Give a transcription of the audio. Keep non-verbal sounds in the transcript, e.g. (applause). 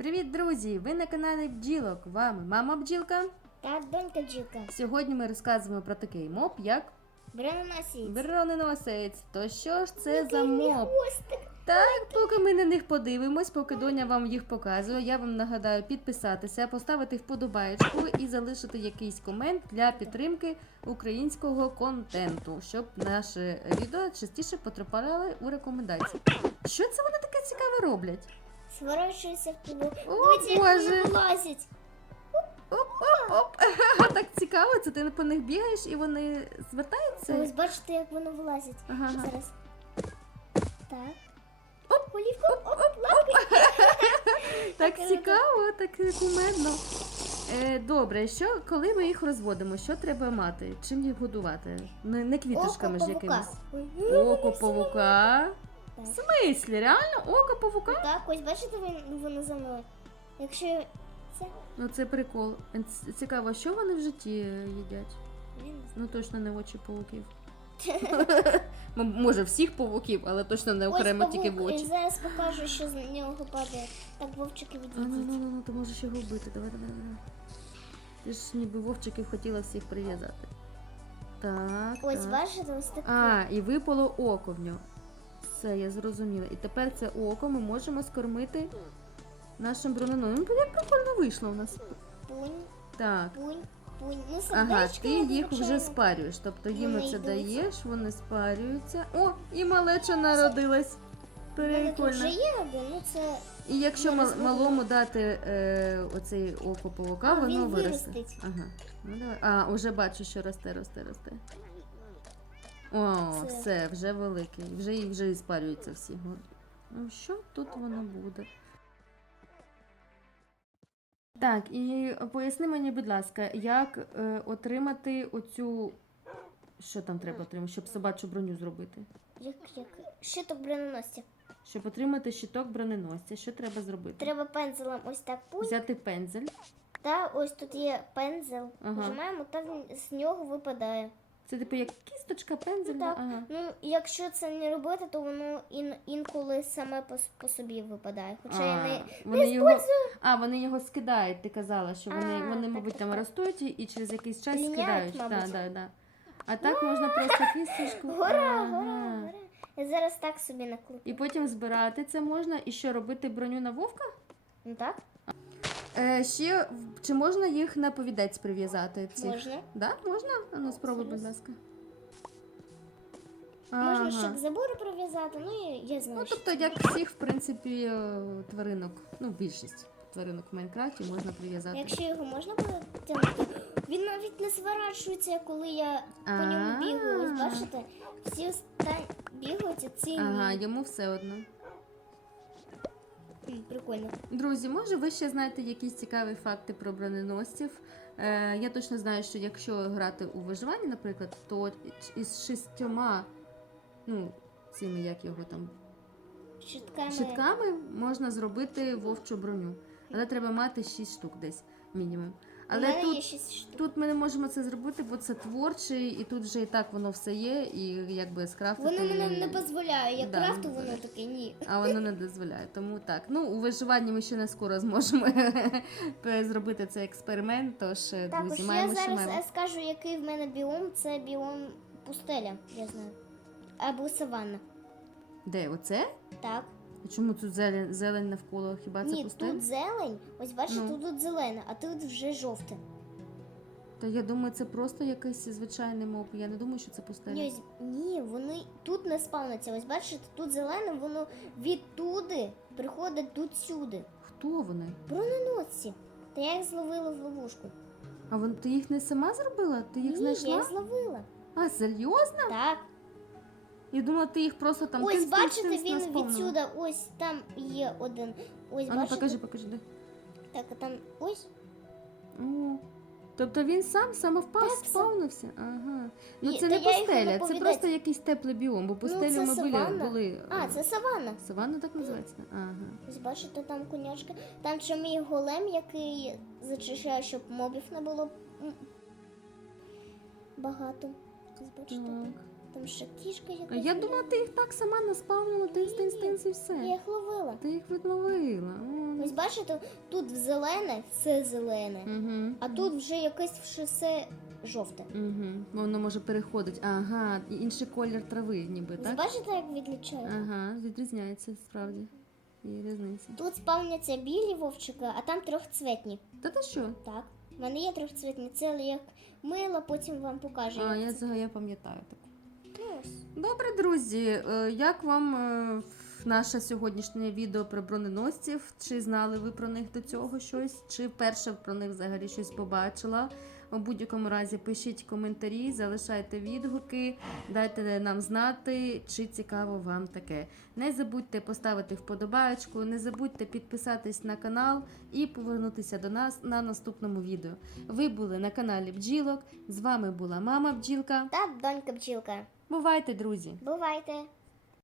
Привіт, друзі! Ви на каналі Бджілок. Вами мама бджілка. Та донька Джика. Сьогодні ми розказуємо про такий моб, як Броненосець. броненосець. То що ж це за моб? Хвостик. Так, поки ми на них подивимось, поки доня вам їх показує, я вам нагадаю підписатися, поставити вподобаєчку і залишити якийсь комент для підтримки українського контенту, щоб наше відео частіше потрапляли у рекомендації. Що це вони таке цікаве роблять? Сворачується в кубу. О, Боже. вилазять. Оп-оп-оп. Так цікаво, це ти по них бігаєш і вони звертаються. Ось бачите, як вони вилазять. Ага, ага. Зараз. Так. Оп, голівка, оп, лапки. (laughs) Так цікаво, так кумедно. Е, добре, що коли ми їх розводимо, що треба мати? Чим їх годувати? Не, не квіточками ж Око павука. якимись. Ой, Око павука. Так. В смислі, реально? Око павука? Так, ось бачите, вони- вони за мною. Якщо це. Ну це прикол. Ц- Цікаво, що вони в житті е, їдять? Я не. Ну точно не очі павуків. (laughs) М- Може, всіх павуків, але точно не окремо Ось тільки в павук, і очі. зараз покажу, що з нього падає. Так, вовчики А, ну, ну, відійдіть. ну, ну, ти можеш його вбити. Давай, давай, давай. Ти ж ніби вовчиків хотіла всіх прив'язати. Так. Ось так. бачите, ось таке. А, і випало око в нього. Все, я зрозуміла. І тепер це око ми можемо скормити нашим броненосцям. Ну, як прикольно вийшло у нас. Пунь, Так. пунь, пунь. Ну, Ага, сердечко ти я їх вже спарюєш. Тобто їм Вони це йдуть. даєш, вони спарюються. О, і малеча народилась. У мене тут Прикольно. вже є один, ну це І якщо мал- малому дати е, оцей око павука, А, воно він виросте. виростить. Ага. Ну, давай. А, уже бачу, що росте, росте, росте. О, Це- все, вже великий. Вже і вже і спарюються всі. Ну, що тут воно буде? Так, і поясни мені, будь ласка, як е, отримати оцю. Що там треба отримати, щоб собачу броню зробити? як, як щиток броненосця. Щоб отримати щиток броненосця, що треба зробити? Треба пензелем ось так пунь. Взяти пензель. Та ось тут є пензел. Ага. Нажимаємо, та з нього випадає. Це типу як кісточка, пензель. Ну, так. Ага. Ну, якщо це не робити, то воно ін, інколи саме по, по собі випадає. Хоча я не. вони його, а, вони його скидають, ти казала, що вони, А, вони так, мабуть, так, там так. ростуть і, через якийсь час Ліняють, скидають. мабуть. Да, да, да. А так можна (laughs) просто кісточку. Гора, Ага. гора, гора. Я зараз так собі наклею. І потім збирати це можна. І що, робити броню на вовка? Ну так, Е, ще в- чи можна їх на повідець прив'язати? Цих? можна. Да? Можна? А ну спробуй, будь ласка. Можна Ага. ще к забору прив'язати, ну і я знаю. Ну, що тобто, як всіх, в принципі, е, тваринок, ну, більшість тваринок в Майнкрафті можна прив'язати. Якщо його можна буде тягнути, він навіть не зворачується, коли я по ньому бігаю. Ось бачите, всі останні бігають, а ці Ага, йому все одно. Прикольно. Друзі, може ви ще знаєте якісь цікаві факти про броненосців? Е, я точно знаю, що якщо грати у виживання, наприклад, то із шістьома, ну, цими, як його там, Щитками. щитками можна зробити вовчу броню. Але треба мати 6 штук десь мінімум. Але тут є 6. Тут ми не можемо це зробити, бо це творчий, і тут вже і так воно все є, і якби скрафтити. Воно мене не дозволяє. Я Да, крафту, воно таке ні. А воно не дозволяє. Тому так. Ну, у виживанні ми ще не скоро зможемо (laughs) зробити цей експеримент. Тож, е, Також друзі, я маємо що зараз маємо. е, скажу, який в мене біом. Це біом пустеля, я знаю. Або саванна. Де оце? Так. А Чому тут зелень, зелень навколо? Хіба це Ні, пустель? тут зелень. Ось бачите, Ну. тут, тут зелене, а тут вже жовте. Та я думаю, це просто якийсь звичайний моб. Я не думаю, що це пустеля. Ні, ось, ні, вони тут не спавняться. Ось бачите, тут зелене, воно відтуди приходить тут сюди. Хто вони? Броненосці. Та я їх зловила в ловушку. А вон ти їх не сама зробила? Ти їх ні, знайшла? я їх зловила. А, серйозно? Так. Я думала, ти їх просто там ось тинс, бачите, тинс він наспавнила. відсюди, ось там є один. Ось А ну бачите. покажи, покажи, де. Так, а там ось. О, тобто він сам самовпав Так, спавнився? Ага. Ну Ні, це та не я пустеля, це просто якийсь теплий біом, бо пустелю це ми були. саванна. були А, це саванна. Саванна так називається? Ага. Ось бачите, там конячка. Там ще мій голем, який зачищає, щоб мобів не було м, багато. Ось бачите, Так. так. Там ще кішка якась. А я думала, ти їх так сама наспавнила, тинс, тинс, тинс і все. Я їх ловила. Ти їх відловила. О, Ось бачите, тут в зелене все зелене, Угу. а тут вже якесь все жовте. Угу. Воно може переходить. Ага, і інший колір трави, ніби, Ви так? бачите, як відлічає? Ага, відрізняється справді. Є різниця. Тут спавняться білі вовчики, а там трьохцветні. Та ти що? Так. У мене є трьохцветні. Це як мило, потім вам покажу. А, як я, це. я пам'ятаю так. Добре, друзі, е, як вам е, наше сьогоднішнє відео про броненосців? Чи знали ви про них до цього щось? Чи вперше про них взагалі щось побачила? У будь-якому разі пишіть коментарі, залишайте відгуки, дайте нам знати, чи цікаво вам таке. Не забудьте поставити вподобаєчку, не забудьте підписатись на канал і повернутися до нас на наступному відео. Ви були на каналі Бджілок. З вами була мама Бджілка. Та донька бджілка. Бувайте, друзі! Бувайте!